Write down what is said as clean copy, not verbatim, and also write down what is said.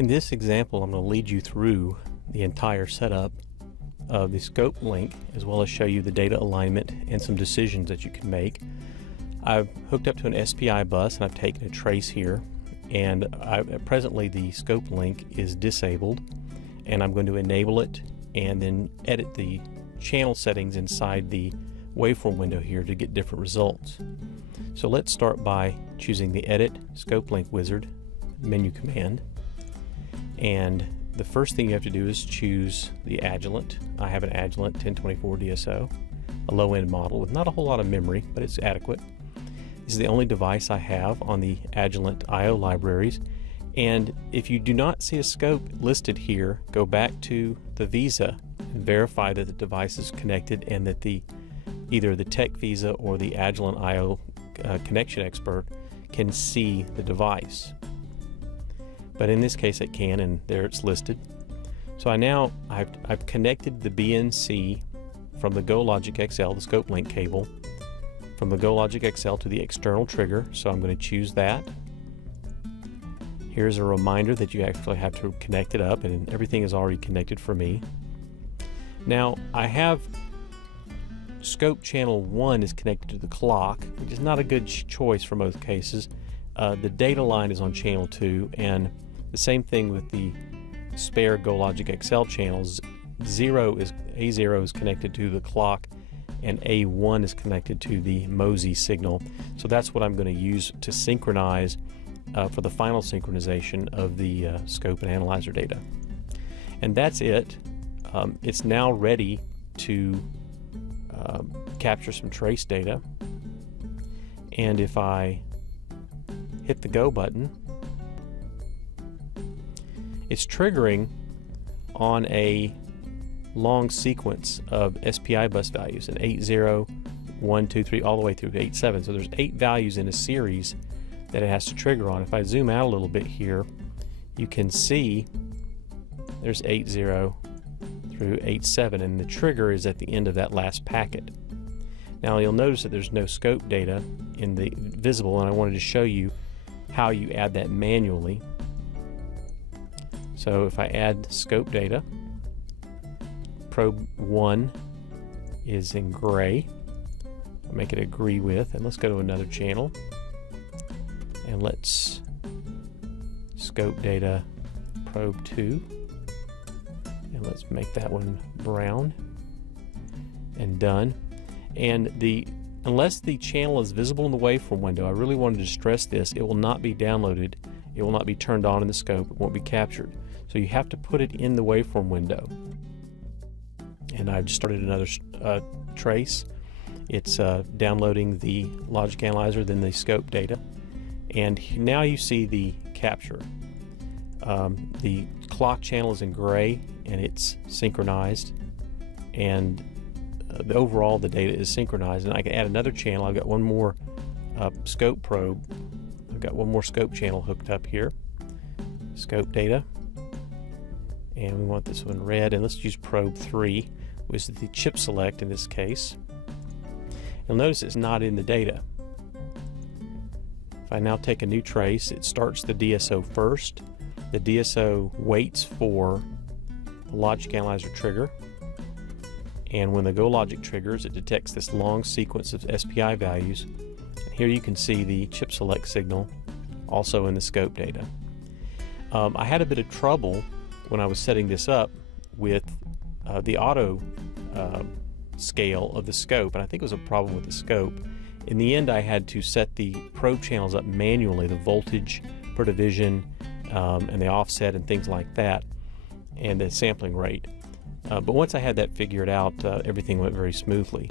In this example, I'm going to lead you through the entire setup of the ScopeLink, as well as show you the data alignment and some decisions that you can make. I've hooked up to an SPI bus and I've taken a trace here, and presently the ScopeLink is disabled, and I'm going to enable it and then edit the channel settings inside the waveform window here to get different results. So let's start by choosing the Edit ScopeLink Wizard menu command, and the first thing you have to do is choose the Agilent. I have an Agilent 1024 DSO, a low-end model with not a whole lot of memory, but it's adequate. This is the only device I have on the Agilent I/O libraries, and if you do not see a scope listed here, go back to the Visa and verify that the device is connected and that either the Tech Visa or the Agilent I/O connection expert can see the device. But in this case it can, and there it's listed. So I've connected the BNC from the GoLogicXL, the ScopeLink cable, from the GoLogicXL to the external trigger, so I'm going to choose that. Here's a reminder that you actually have to connect it up, and everything is already connected for me. Now I have scope channel 1 is connected to the clock, which is not a good choice for most cases. The data line is on channel 2, and the same thing with the spare GoLogicXL channels. A0 is connected to the clock, and A1 is connected to the MOSI signal. So that's what I'm going to use to synchronize for the final synchronization of the scope and analyzer data. And that's it. It's now ready to capture some trace data, and if I hit the go button, it's triggering on a long sequence of SPI bus values, an 80, 1, 2, 3, all the way through to 87. So there's 8 values in a series that it has to trigger on. If I zoom out a little bit here, you can see there's 80 through 87, and the trigger is at the end of that last packet. Now you'll notice that there's no scope data in the visible, and I wanted to show you how you add that manually. So if I add scope data, probe 1 is in gray. I'll make it agree with, and let's go to another channel, and let's scope data probe 2, and let's make that one brown, and done. And unless the channel is visible in the waveform window, I really wanted to stress this, it will not be downloaded, it will not be turned on in the scope, it won't be captured. So you have to put it in the waveform window. And I've just started another trace. It's downloading the logic analyzer, then the scope data. And now you see the capture. The clock channel is in gray, and it's synchronized. And the data is synchronized. And I can add another channel. I've got one more scope probe. I've got one more scope channel hooked up here. Scope data. And we want this one red, and let's use probe 3, which is the chip select in this case. You'll notice it's not in the data. If I now take a new trace, it starts the DSO first. The DSO waits for the logic analyzer trigger, and when the GoLogic triggers, it detects this long sequence of SPI values. And here you can see the chip select signal also in the scope data. I had a bit of trouble when I was setting this up with the auto scale of the scope, and I think it was a problem with the scope. In the end, I had to set the probe channels up manually, the voltage per division, and the offset and things like that, and the sampling rate. But once I had that figured out, everything went very smoothly.